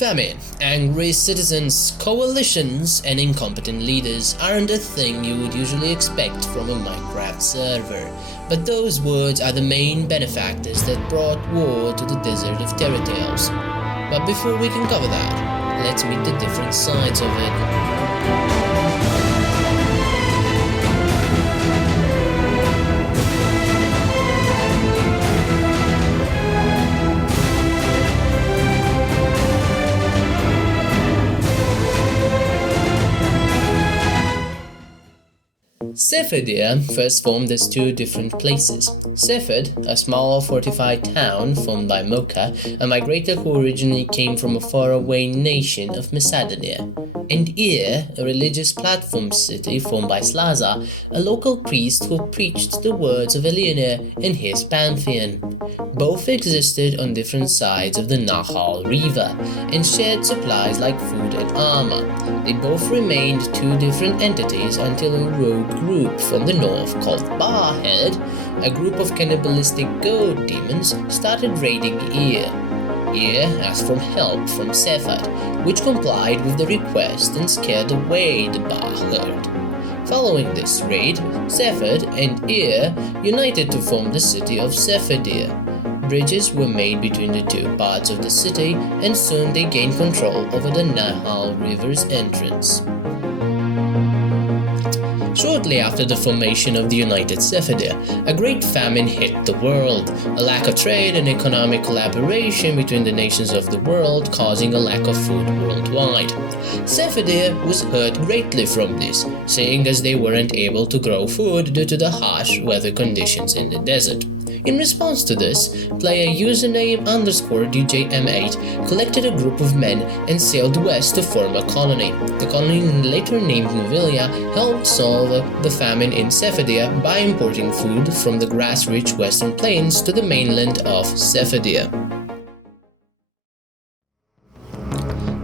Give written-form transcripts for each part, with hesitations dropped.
Famine, angry citizens, coalitions, and incompetent leaders aren't a thing you would usually expect from a Minecraft server, but those words are the main benefactors that brought war to the desert of Terra Tales. But before we can cover that, let's meet the different sides of it. Sephidir first formed as two different places. Sephid, a small fortified town formed by Mocha, a migrator who originally came from a faraway nation of Macedonia, and Ir, a religious platform city formed by Slaza, a local priest who preached the words of Eleanor in his pantheon. Both existed on different sides of the Nahal River and shared supplies like food and armor. They both remained two different entities until a rogue group from the north called Barhead, a group of cannibalistic goat demons, started raiding Ir. Ir asked for help from Sephid, which complied with the request and scared away the Barhead. Following this raid, Sephid and Ir united to form the city of Sephidir. Bridges were made between the two parts of the city, and soon they gained control over the Nahal River's entrance. Shortly after the formation of the United Sephidir, a great famine hit the world, a lack of trade and economic collaboration between the nations of the world causing a lack of food worldwide. Sephidir was hurt greatly from this, seeing as they weren't able to grow food due to the harsh weather conditions in the desert. In response to this, player username _DJM8 collected a group of men and sailed west to form a colony. The colony, later named Movilia, helped solve the famine in Sephidir by importing food from the grass-rich western plains to the mainland of Sephidir.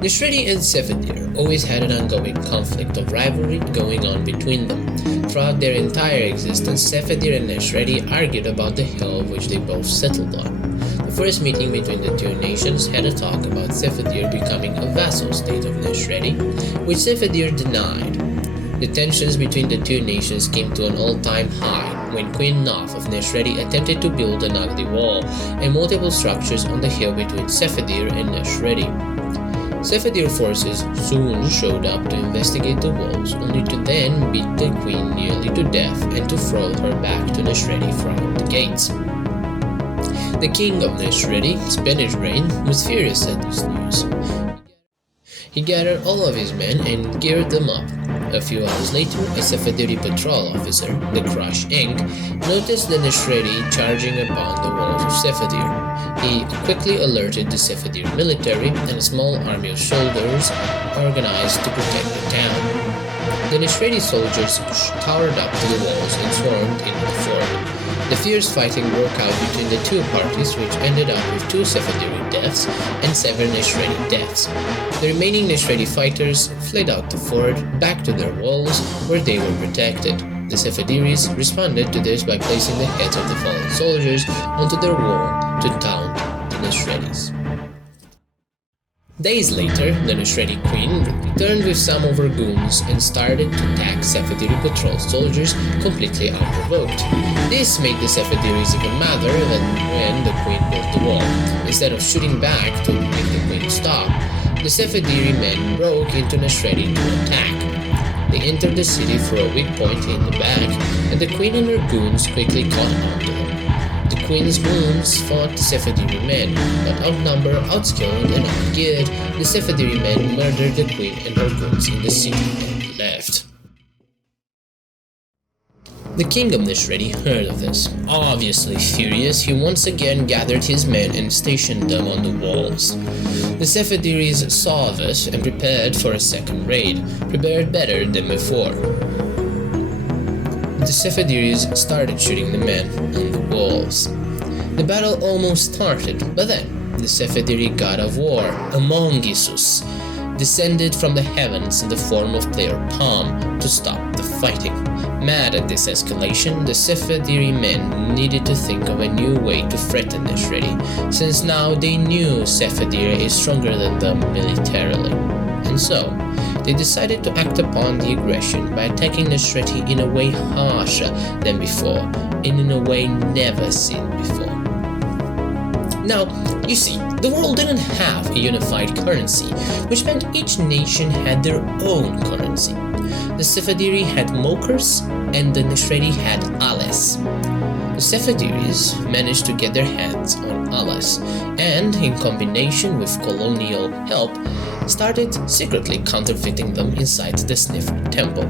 Neshredi and Sephidir always had an ongoing conflict of rivalry going on between them. Throughout their entire existence, Sephidir and Neshredi argued about the hill which they both settled on. The first meeting between the two nations had a talk about Sephidir becoming a vassal state of Neshredi, which Sephidir denied. The tensions between the two nations came to an all-time high when Queen Noth of Neshredi attempted to build an ugly wall and multiple structures on the hill between Sephidir and Neshredi. Sephidir forces soon showed up to investigate the walls, only to then beat the queen nearly to death and to throw her back to Neshredi from the gates. The king of Neshredi, Spanish reign, was furious at this news. He gathered all of his men and geared them up. A few hours later, a Sephidiri patrol officer, the Crush Eng, noticed the Neshredi charging upon the walls of Sephidir. He quickly alerted the Sephidir military, and a small army of soldiers organized to protect the town. The Neshredi soldiers towered up to the walls and swarmed into the fort. The fierce fighting broke out between the two parties, which ended up with 2 Sephidiri deaths and 7 Neshredi deaths. The remaining Neshredi fighters fled out the fort, back to their walls, where they were protected. The Sephidiris responded to this by placing the heads of the fallen soldiers onto their wall to taunt the Neshredis. Days later, the Neshredi queen returned with some of her goons and started to attack Sephidiri patrol soldiers completely unprovoked. This made the Sephidiris even madder when the queen built the wall. Instead of shooting back to make the queen stop, the Sephidiri men broke into Neshredi to attack. They entered the city through a weak point in the back, and the queen and her goons quickly caught on to them. The queen's goons fought the Sephidiri men, but outnumbered, outskilled, and outgeared, the Sephidiri men murdered the queen and her goons in the city and left. The king of Neshredi heard of this. Obviously furious, he once again gathered his men and stationed them on the walls. The Sephidiris saw this and prepared for a second raid, prepared better than before. The Sephidiris started shooting the men on the walls. The battle almost started, but then the Sephidiri god of war, Amongisus, descended from the heavens in the form of Player Palm to stop the fighting. Mad at this escalation, the Sefadiri men needed to think of a new way to threaten Neshredi, since now they knew Sefadir is stronger than them militarily. And so, they decided to act upon the aggression by attacking Neshredi in a way harsher than before, and in a way never seen before. Now, you see, the world didn't have a unified currency, which meant each nation had their own currency. The Sefadiri had Mokers, and the Neshredi had Ales. The Sefadiris managed to get their hands on Ales, and, in combination with colonial help, started secretly counterfeiting them inside the Sniffer Temple.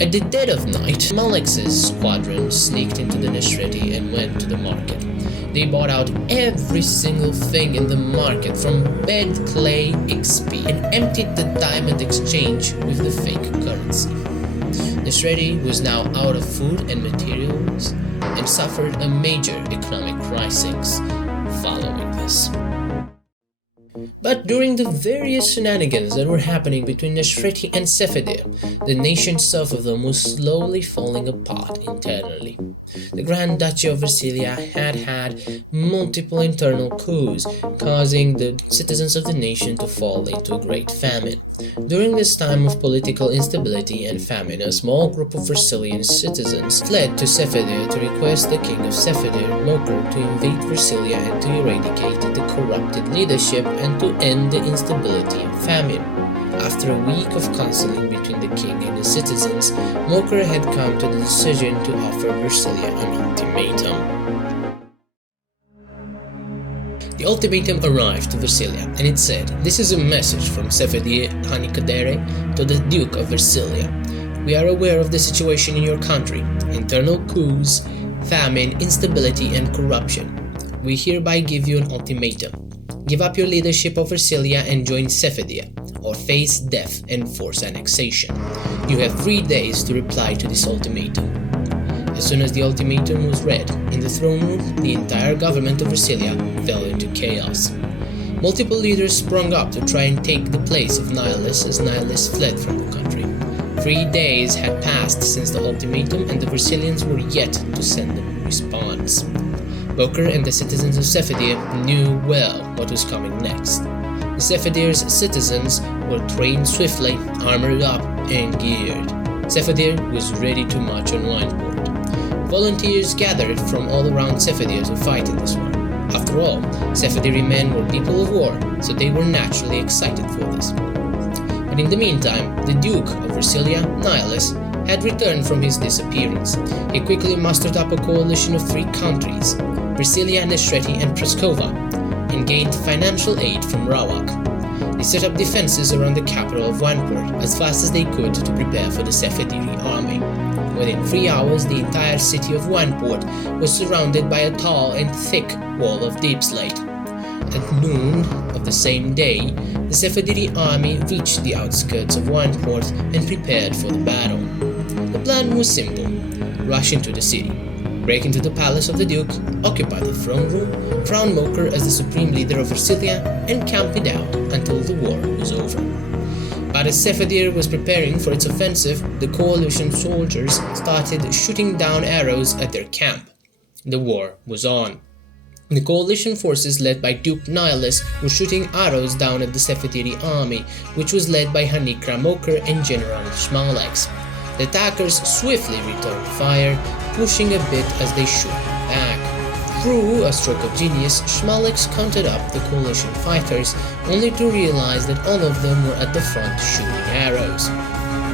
At the dead of night, Malex's squadron sneaked into the Neshredi and went to the market. They bought out every single thing in the market, from bed, clay, XP, and emptied the diamond exchange with the fake currency. Neshredi was now out of food and materials and suffered a major economic crisis following this. But during the various shenanigans that were happening between Neshredi and Sefadir, the nation south of them was slowly falling apart internally. The Grand Duchy of Versilia had multiple internal coups, causing the citizens of the nation to fall into a great famine. During this time of political instability and famine, a small group of Versilian citizens fled to Sefadir to request the king of Sefadir, Moker, to invade Versilia and to eradicate the corrupted leadership and to end the instability and famine. After a week of counseling between the king and his citizens, Moker had come to the decision to offer Versilia an ultimatum. The ultimatum arrived to Versilia, and it said, "This is a message from Sefadir Hanikadere to the Duke of Versilia. We are aware of the situation in your country, internal coups, famine, instability, and corruption. We hereby give you an ultimatum. Give up your leadership of Versilia and join Sefadir, or face death and forced annexation. You have 3 days to reply to this ultimatum." As soon as the ultimatum was read, in the throne room, the entire government of Versilia fell into chaos. Multiple leaders sprung up to try and take the place of Nihilus as Nihilus fled from the country. 3 days had passed since the ultimatum, and the Versilians were yet to send a response. Moker and the citizens of Sefadir knew well what was coming next. The Sefadir's citizens were trained swiftly, armored up, and geared. Sefadir was ready to march on Wineport. Volunteers gathered from all around Sefadir to fight in this war. After all, Sefadiri men were people of war, so they were naturally excited for this. But in the meantime, the Duke of Versilia, Nihilus, had returned from his disappearance. He quickly mustered up a coalition of 3 countries, Versilia, Neshredi, and Preskova, and gained financial aid from Rawak. They set up defenses around the capital of Wineport as fast as they could to prepare for the Sefadiri army. Within 3 hours, the entire city of Wineport was surrounded by a tall and thick wall of deep slate. At noon of the same day, the Sefadiri army reached the outskirts of Wineport and prepared for the battle. The plan was simple: rush into the city, break into the palace of the Duke, occupy the throne room, crown Moker as the supreme leader of Versilia, and camp it out until the war was over. But as Sefadir was preparing for its offensive, the coalition soldiers started shooting down arrows at their camp. The war was on. The coalition forces led by Duke Nihilus were shooting arrows down at the Sefadiri army, which was led by Hanikra Moker and General Shmalex. The attackers swiftly returned fire, pushing a bit as they shot back. Through a stroke of genius, Shmalex counted up the coalition fighters, only to realize that all of them were at the front shooting arrows,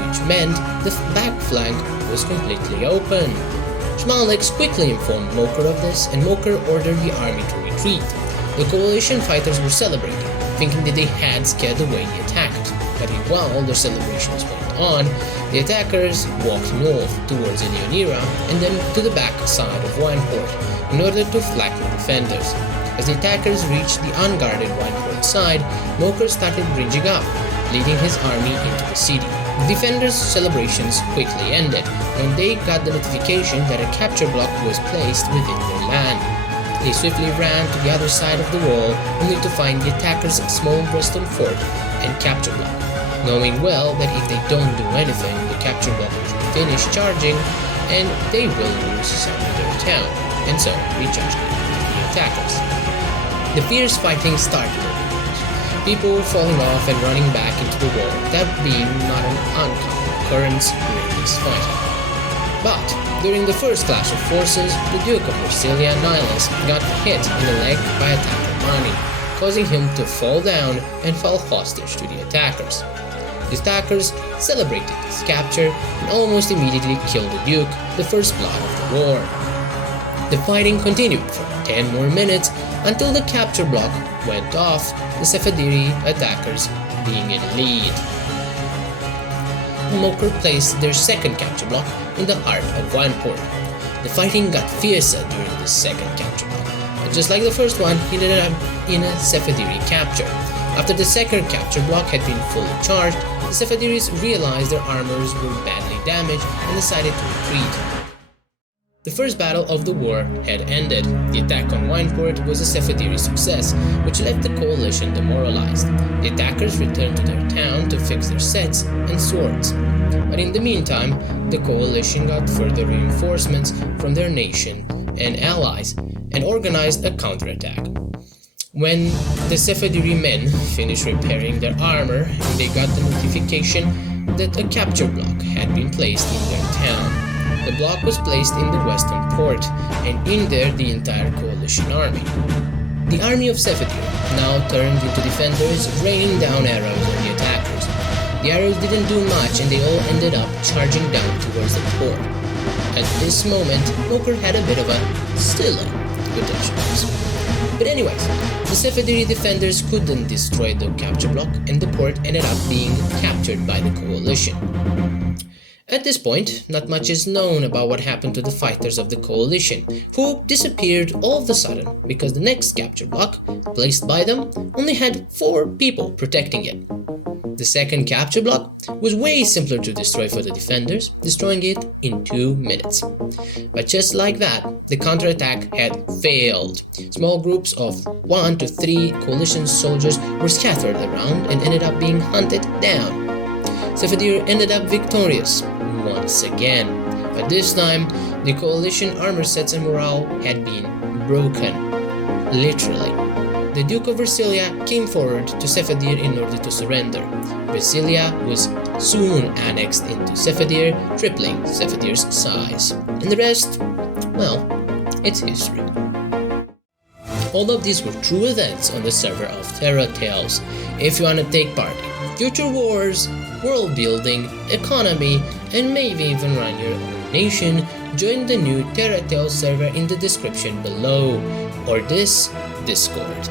which meant the back flank was completely open. Shmalex quickly informed Moker of this, and Moker ordered the army to retreat. The coalition fighters were celebrating, thinking that they had scared away the attackers. But while their celebrations went on, the attackers walked north towards Eleonira and then to the back side of Wineport in order to flank the defenders. As the attackers reached the unguarded Wineport side, Moker started bridging up, leading his army into the city. The defenders' celebrations quickly ended when they got the notification that a capture block was placed within their land. they swiftly ran to the other side of the wall, only to find the attackers' small Breston fort and capture block, knowing well that if they don't do anything, the capture block will finish charging and they will lose some of their town, and so recharge the attackers. The fierce fighting started, people falling off and running back into the wall, that being not an uncommon occurrence during this fighting. But during the first clash of forces, the Duke of Versailles Nihilus got hit in the leg by attacker Mani, causing him to fall down and fall hostage to the attackers. The attackers celebrated his capture and almost immediately killed the Duke, the first blood of the war. The fighting continued for 10 more minutes until the capture block went off, the Sefadiri attackers being in lead. Mokur placed their second capture block in the heart of Wineport. The fighting got fiercer during the second capture block, but just like the first one, it ended up in a Sefadiri capture. After the second capture block had been fully charged, the Sefadiris realized their armors were badly damaged and decided to retreat. The first battle of the war had ended. The attack on Wineport was a Sefadiri success, which left the coalition demoralized. The attackers returned to their town to fix their sets and swords. But in the meantime, the coalition got further reinforcements from their nation and allies and organized a counterattack. When the Sefadiri men finished repairing their armor, they got the notification that a capture block had been placed in their town. The block was placed in the western port, and in there the entire coalition army. The army of Sefedir now turned into defenders, raining down arrows on the attackers. The arrows didn't do much, and they all ended up charging down towards the port. At this moment, Mokur had a bit of a still quotation marks. But anyways, the Sefadiri defenders couldn't destroy the capture block, and the port ended up being captured by the coalition. At this point, not much is known about what happened to the fighters of the coalition, who disappeared all of a sudden because the next capture block, placed by them, only had 4 people protecting it. The second capture block was way simpler to destroy for the defenders, destroying it in 2 minutes. But just like that, the counterattack had failed. Small groups of 1 to 3 coalition soldiers were scattered around and ended up being hunted down. Sefadir ended up victorious once again, but this time the coalition armor sets and morale had been broken, literally. The Duke of Versailles came forward to Sefadir in order to surrender. Versailles was soon annexed into Sefadir, tripling Sefadir's size. And the rest, well, it's history. All of these were true events on the server of Terra Tales. If you want to take part in future wars, world building, economy, and maybe even run your own nation, join the new Terra Tales server in the description below, or this Discord.